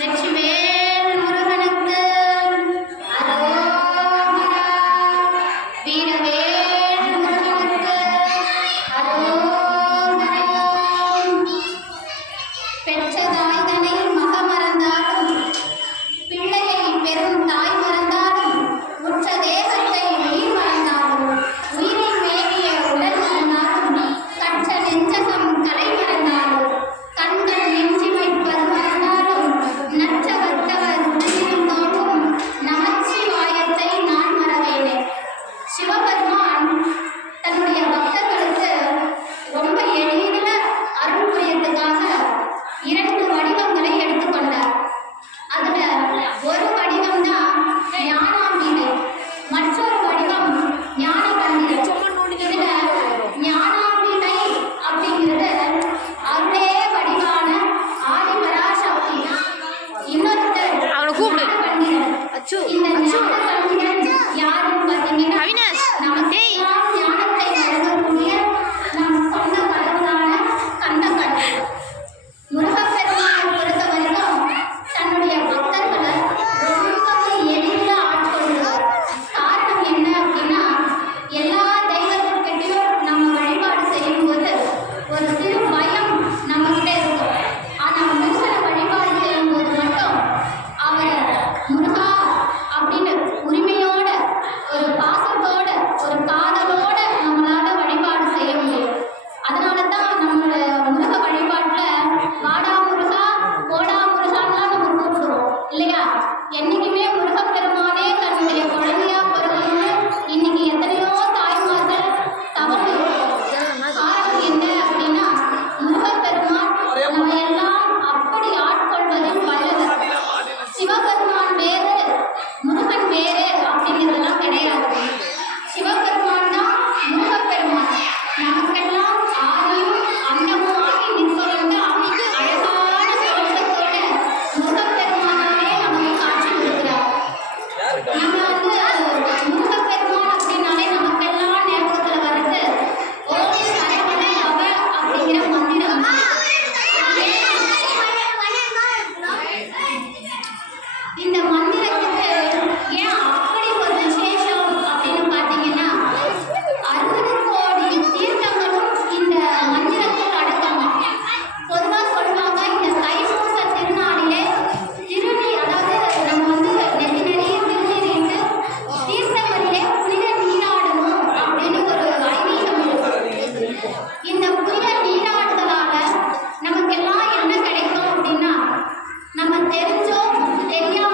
लक्ष्मी நம்ம தெரிஞ்சோ தெரியாம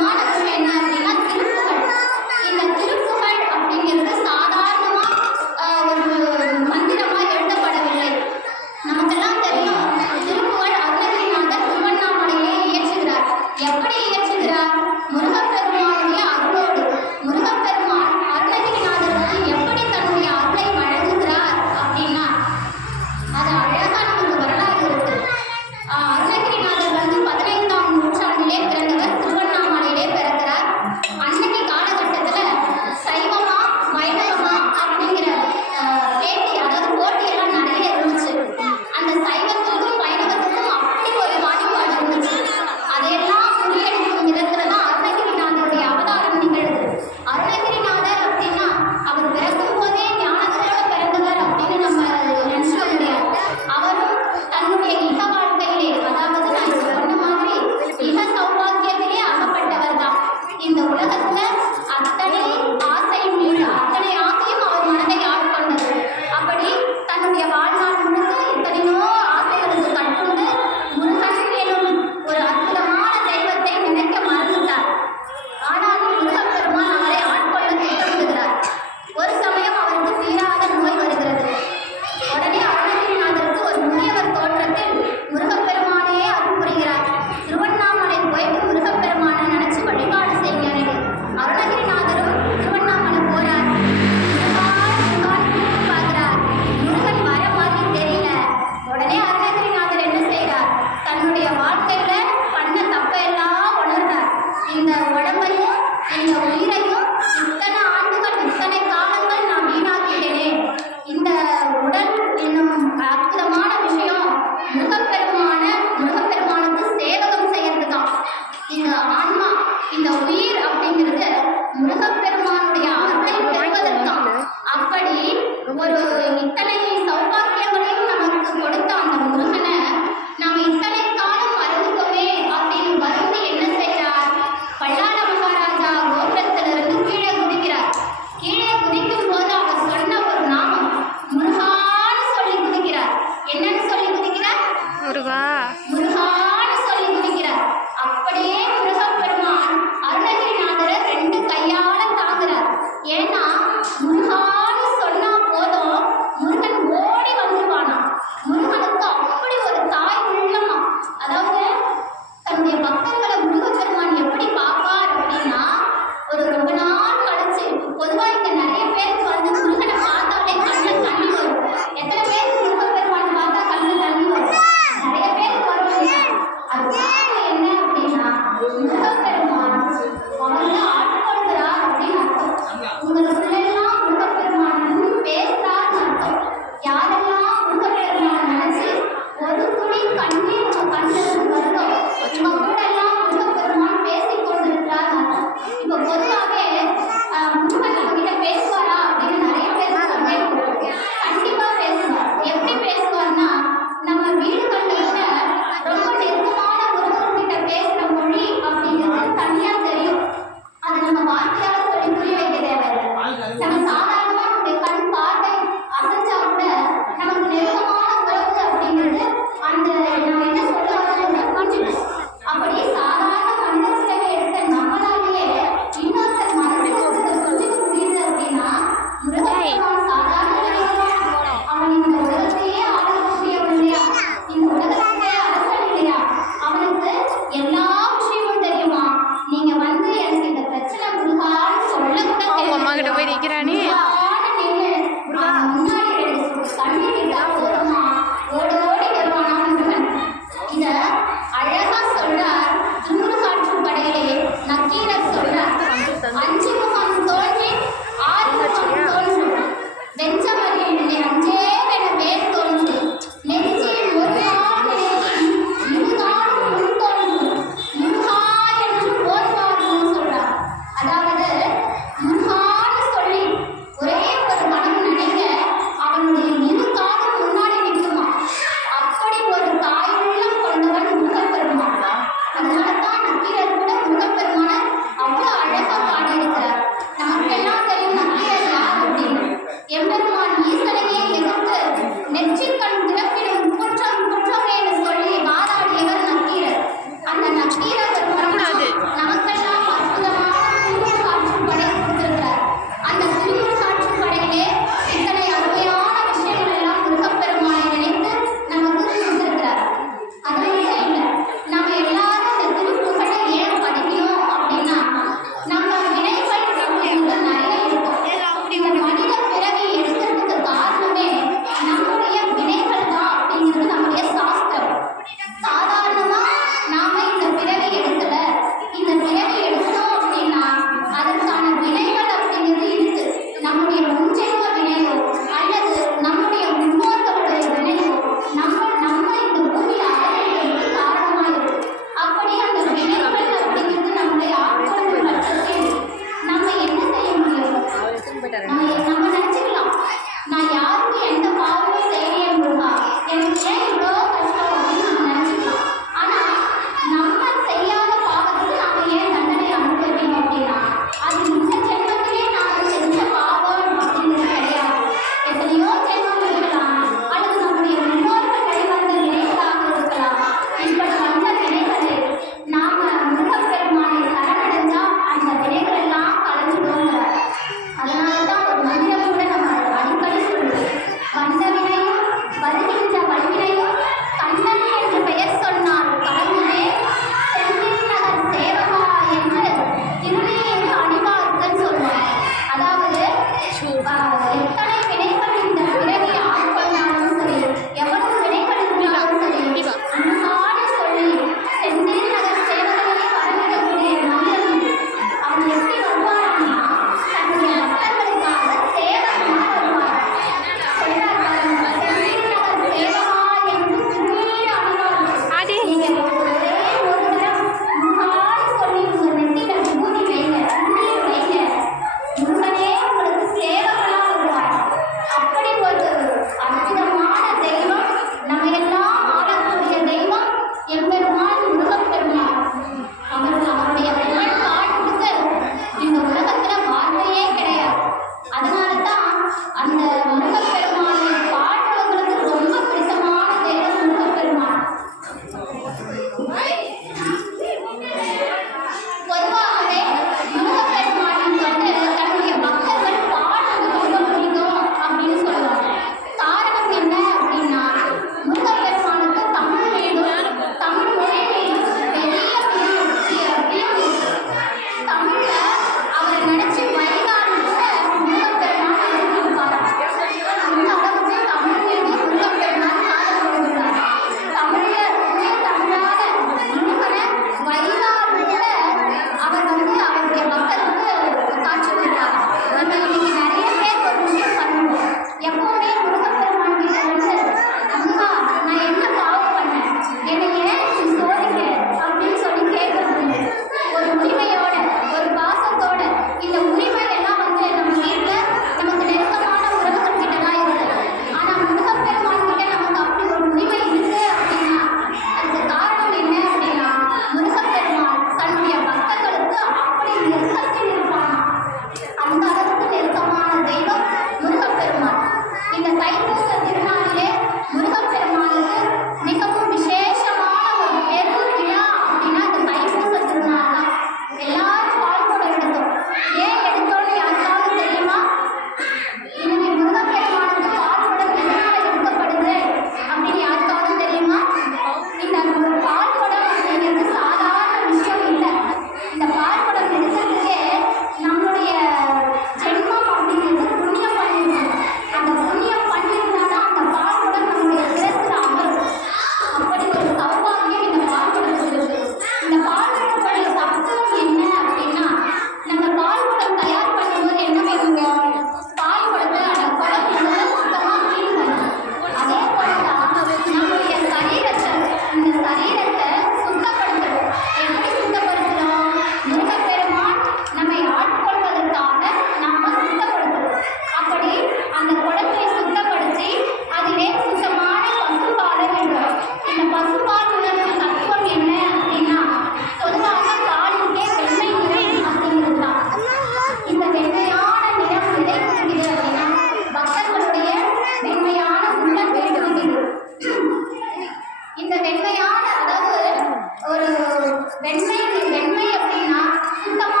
வெண்மை வெண்மை அப்படின்னா சுத்தமா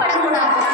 পারব না